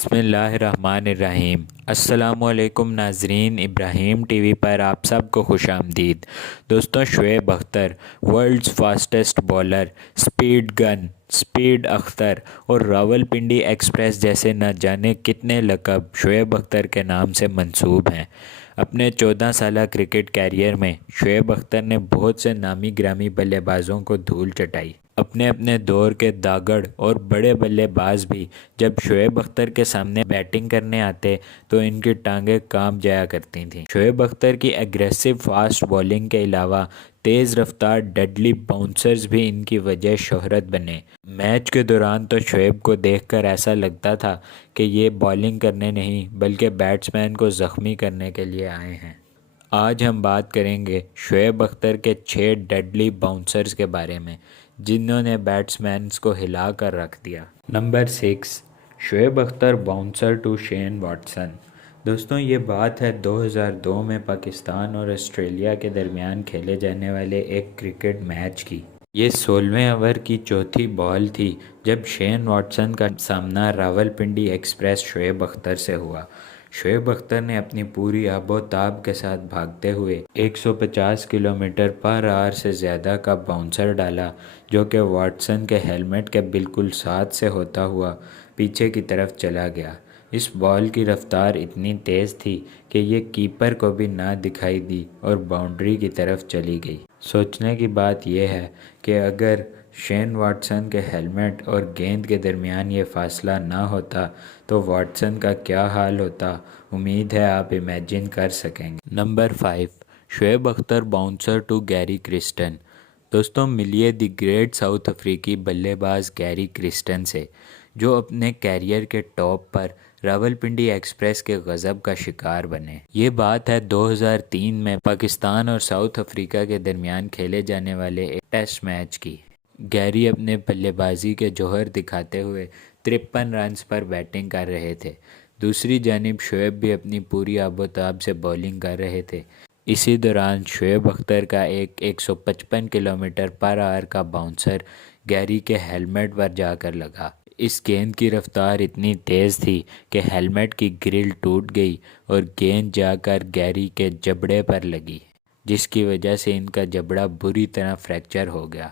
بسم اللہ الرحمن الرحیم۔ السلام علیکم ناظرین، ابراہیم ٹی وی پر آپ سب کو خوش آمدید۔ دوستوں، Shoaib Akhtar world's fastest bowler, speed gun, speed Akhtar اور راولپنڈی ایکسپریس جیسے نہ جانے کتنے لقب شعیب اختر کے نام سے منسوب ہیں۔ اپنے 14 سالہ کرکٹ کیریئر میں شعیب اختر نے بہت سے نامی گرامی بلے بازوں کو دھول چٹائی۔ اپنے دور کے داغڑ اور بڑے بلے باز بھی جب شعیب اختر کے سامنے بیٹنگ کرنے آتے تو ان کی ٹانگیں کانپ جایا کرتی تھیں۔ شعیب اختر کی ایگریسو فاسٹ بولنگ کے علاوہ تیز رفتار ڈڈلی باؤنسرز بھی ان کی وجہ شہرت بنے۔ میچ کے دوران تو شعیب کو دیکھ کر ایسا لگتا تھا کہ یہ بالنگ کرنے نہیں بلکہ بیٹسمین کو زخمی کرنے کے لیے آئے ہیں۔ آج ہم بات کریں گے شعیب اختر کے 6 ڈڈلی باؤنسرز کے بارے میں جنہوں نے بیٹسمینز کو ہلا کر رکھ دیا۔ Number 6، Shoaib Akhtar bouncer to Shane Watson. دوستوں، یہ بات ہے 2002 میں پاکستان اور آسٹریلیا کے درمیان کھیلے جانے والے ایک کرکٹ میچ کی۔ یہ 16ویں اوور کی چوتھی بال تھی جب شین واٹسن کا سامنا راولپنڈی ایکسپریس شعیب اختر سے ہوا۔ شعیب اختر نے اپنی پوری آب و تاب کے ساتھ بھاگتے ہوئے 150 کلومیٹر پر آور سے زیادہ کا باؤنسر ڈالا جو کہ واٹسن کے ہیلمٹ کے بالکل ساتھ سے ہوتا ہوا پیچھے کی طرف چلا گیا۔ اس بال کی رفتار اتنی تیز تھی کہ یہ کیپر کو بھی نہ دکھائی دی اور باؤنڈری کی طرف چلی گئی۔ سوچنے کی بات یہ ہے کہ اگر شین واٹسن کے ہیلمٹ اور گیند کے درمیان یہ فاصلہ نہ ہوتا تو واٹسن کا کیا حال ہوتا، امید ہے آپ امیجن کر سکیں گے۔ Number 5، Shoaib Akhtar bouncer to Gary Kirsten. دوستوں، ملیے دی گریٹ ساؤتھ افریقی بلے باز گیری کرسٹن سے جو اپنے کیریئر کے ٹاپ پر راولپنڈی ایکسپریس کے غضب کا شکار بنے۔ یہ بات ہے 2003 میں پاکستان اور ساؤتھ افریقہ کے درمیان کھیلے جانے والے ایک ٹیسٹ میچ کی۔ گیری اپنے بلے بازی کے جوہر دکھاتے ہوئے 53 رنز پر بیٹنگ کر رہے تھے۔ دوسری جانب شعیب بھی اپنی پوری آب و تاب سے بولنگ کر رہے تھے۔ اسی دوران شعیب اختر کا ایک 155 کلومیٹر پر آور کا باؤنسر گیری کے ہیلمٹ پر جا کر لگا۔ اس گیند کی رفتار اتنی تیز تھی کہ ہیلمٹ کی گرل ٹوٹ گئی اور گیند جا کر گیری کے جبڑے پر لگی، جس کی وجہ سے ان کا جبڑا بری طرح فریکچر ہو گیا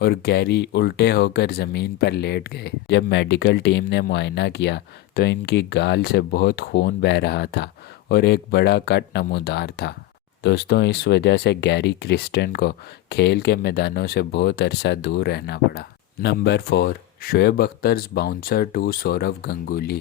اور گیری الٹے ہو کر زمین پر لیٹ گئے۔ جب میڈیکل ٹیم نے معائنہ کیا تو ان کی گال سے بہت خون بہہ رہا تھا اور ایک بڑا کٹ نمودار تھا۔ دوستوں، اس وجہ سے گیری کرسٹن کو کھیل کے میدانوں سے بہت عرصہ دور رہنا پڑا۔ Number 4، Shoaib Akhtar's bouncer to سورو گنگولی۔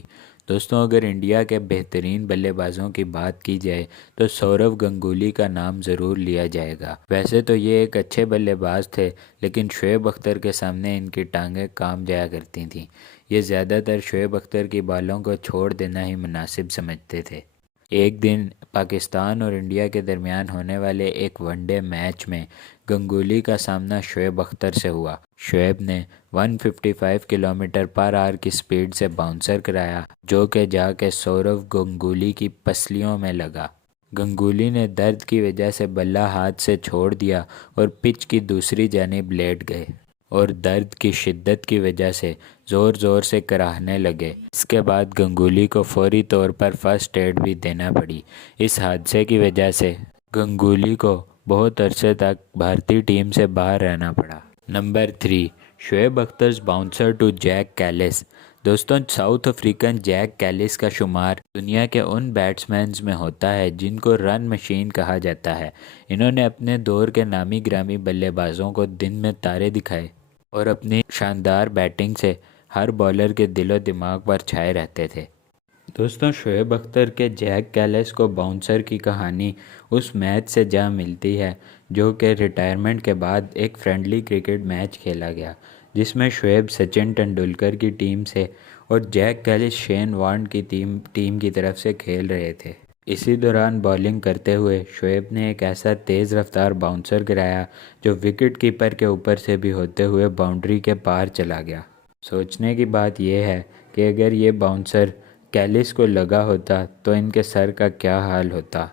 دوستوں، اگر انڈیا کے بہترین بلے بازوں کی بات کی جائے تو سورو گنگولی کا نام ضرور لیا جائے گا۔ ویسے تو یہ ایک اچھے بلے باز تھے لیکن شعیب اختر کے سامنے ان کی ٹانگیں کانپ جایا کرتی تھیں۔ یہ زیادہ تر شعیب اختر کی بالوں کو چھوڑ دینا ہی مناسب سمجھتے تھے۔ ایک دن پاکستان اور انڈیا کے درمیان ہونے والے ایک ون ڈے میچ میں گنگولی کا سامنا شعیب اختر سے ہوا۔ شعیب نے 155 کلومیٹر پر آور کی سپیڈ سے باؤنسر کرایا جو کہ جا کے سورو گنگولی کی پسلیوں میں لگا۔ گنگولی نے درد کی وجہ سے بلہ ہاتھ سے چھوڑ دیا اور پچ کی دوسری جانب لیٹ گئے اور درد کی شدت کی وجہ سے زور زور سے کراہنے لگے۔ اس کے بعد گنگولی کو فوری طور پر فرسٹ ایڈ بھی دینا پڑی۔ اس حادثے کی وجہ سے گنگولی کو بہت عرصے تک بھارتی ٹیم سے باہر رہنا پڑا۔ نمبر 3، Shoaib Akhtar's bouncer to Jacques Kallis. دوستوں، ساؤتھ افریقن جیک کیلس کا شمار دنیا کے ان بیٹسمینز میں ہوتا ہے جن کو رن مشین کہا جاتا ہے۔ انہوں نے اپنے دور کے نامی گرامی بلے بازوں کو دن میں تارے دکھائے اور اپنی شاندار بیٹنگ سے ہر بالر کے دل و دماغ پر چھائے رہتے تھے۔ دوستوں، شعیب اختر کے جیک کیلس کو باؤنسر کی کہانی اس میچ سے جا ملتی ہے جو کہ ریٹائرمنٹ کے بعد ایک فرینڈلی کرکٹ میچ کھیلا گیا جس میں شعیب سچن ٹنڈولکر کی ٹیم سے اور جیک کیلس شین وارن کی ٹیم کی طرف سے کھیل رہے تھے۔ اسی دوران بالنگ کرتے ہوئے شعیب نے ایک ایسا تیز رفتار باؤنسر گرایا جو وکٹ کیپر کے اوپر سے بھی ہوتے ہوئے باؤنڈری کے پار چلا گیا۔ سوچنے کی بات یہ ہے کہ اگر یہ باؤنسر کیلس کو لگا ہوتا تو ان کے سر کا کیا حال ہوتا۔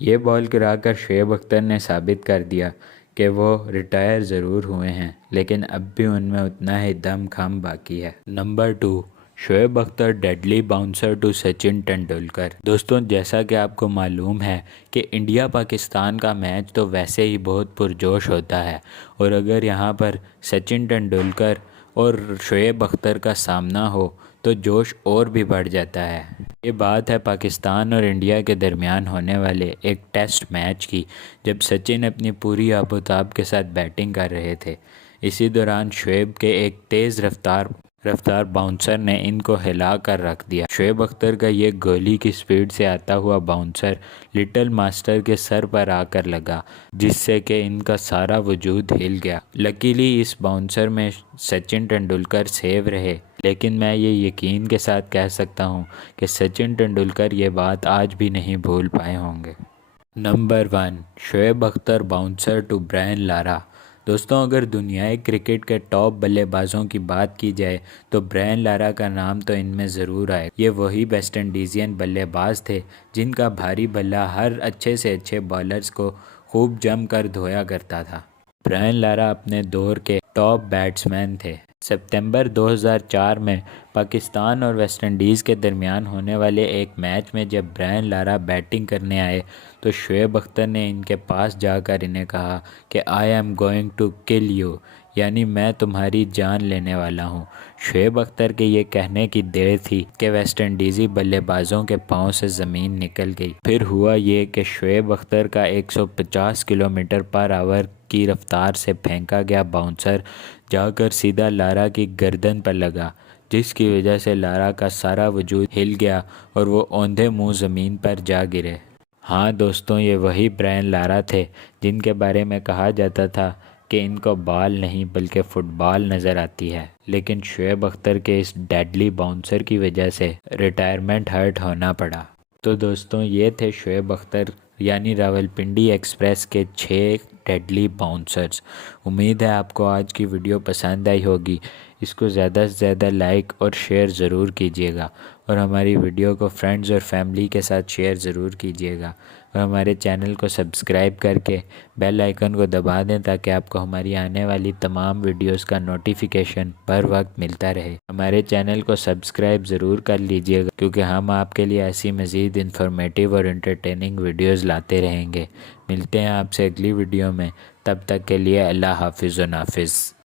یہ بال گرا کر شعیب اختر نے ثابت کر دیا کہ وہ ریٹائر ضرور ہوئے ہیں لیکن اب بھی ان میں اتنا ہی دم خم باقی ہے۔ Number 2، Shoaib Akhtar deadly bouncer to Sachin Tendulkar. دوستوں، جیسا کہ آپ کو معلوم ہے کہ انڈیا پاکستان کا میچ تو ویسے ہی بہت پرجوش ہوتا ہے، اور اگر یہاں پر سچن ٹنڈولکر اور شعیب اختر کا سامنا ہو تو جوش اور بھی بڑھ جاتا ہے۔ یہ بات ہے پاکستان اور انڈیا کے درمیان ہونے والے ایک ٹیسٹ میچ کی، جب سچن اپنی پوری آب و تاب کے ساتھ بیٹنگ کر رہے تھے۔ اسی دوران شعیب کے ایک تیز رفتار باؤنسر نے ان کو ہلا کر رکھ دیا۔ شعیب اختر کا یہ گولی کی سپیڈ سے آتا ہوا باؤنسر لٹل ماسٹر کے سر پر آ کر لگا، جس سے کہ ان کا سارا وجود ہل گیا۔ لکیلی اس باؤنسر میں سچن ٹنڈولکر سیو رہے، لیکن میں یہ یقین کے ساتھ کہہ سکتا ہوں کہ سچن ٹنڈولکر یہ بات آج بھی نہیں بھول پائے ہوں گے۔ Number 1، Shoaib Akhtar bouncer to Brian Lara. دوستوں، اگر دنیائے کرکٹ کے ٹاپ بلے بازوں کی بات کی جائے تو برائن لارا کا نام تو ان میں ضرور آئے۔ یہ وہی ویسٹ انڈیزین بلے باز تھے جن کا بھاری بلہ ہر اچھے سے اچھے بالرز کو خوب جم کر دھویا کرتا تھا۔ برائن لارا اپنے دور کے ٹاپ بیٹسمین تھے۔ ستمبر 2004 میں پاکستان اور ویسٹ انڈیز کے درمیان ہونے والے ایک میچ میں جب برائن لارا بیٹنگ کرنے آئے تو شعیب اختر نے ان کے پاس جا کر انہیں کہا کہ I am going to kill you, یعنی میں تمہاری جان لینے والا ہوں۔ شعیب اختر کے یہ کہنے کی دیر تھی کہ ویسٹ انڈیزی بلے بازوں کے پاؤں سے زمین نکل گئی۔ پھر ہوا یہ کہ شعیب اختر کا 150 کلومیٹر پر آور کی رفتار سے پھینکا گیا باؤنسر جا کر سیدھا لارا کی گردن پر لگا، جس کی وجہ سے لارا کا سارا وجود ہل گیا اور وہ اوندھے منہ زمین پر جا گرے۔ ہاں دوستوں، یہ وہی برائن لارا تھے جن کے بارے میں کہا جاتا تھا کہ ان کو بال نہیں بلکہ فٹ بال نظر آتی ہے، لیکن شعیب اختر کے اس ڈیڈلی باؤنسر کی وجہ سے ریٹائرمنٹ ہرٹ ہونا پڑا۔ تو دوستوں، یہ تھے شعیب اختر یعنی راولپنڈی ایکسپریس کے 6 ڈیڈلی باؤنسرز۔ امید ہے آپ کو آج کی ویڈیو پسند آئی ہوگی۔ اس کو زیادہ سے زیادہ لائک اور شیئر ضرور کیجیے گا، اور ہماری ویڈیو کو فرینڈز اور فیملی کے ساتھ شیئر ضرور کیجیے گا، اور ہمارے چینل کو سبسکرائب کر کے بیل آئیکن کو دبا دیں تاکہ آپ کو ہماری آنے والی تمام ویڈیوز کا نوٹیفیکیشن بر وقت ملتا رہے۔ ہمارے چینل کو سبسکرائب ضرور کر لیجیے گا، کیونکہ ہم آپ کے لیے ایسی مزید انفارمیٹیو اور انٹرٹیننگ ویڈیوز لاتے رہیں گے۔ ملتے ہیں آپ سے اگلی ویڈیو میں، تب تک کے لیے اللہ حافظ و نافذ۔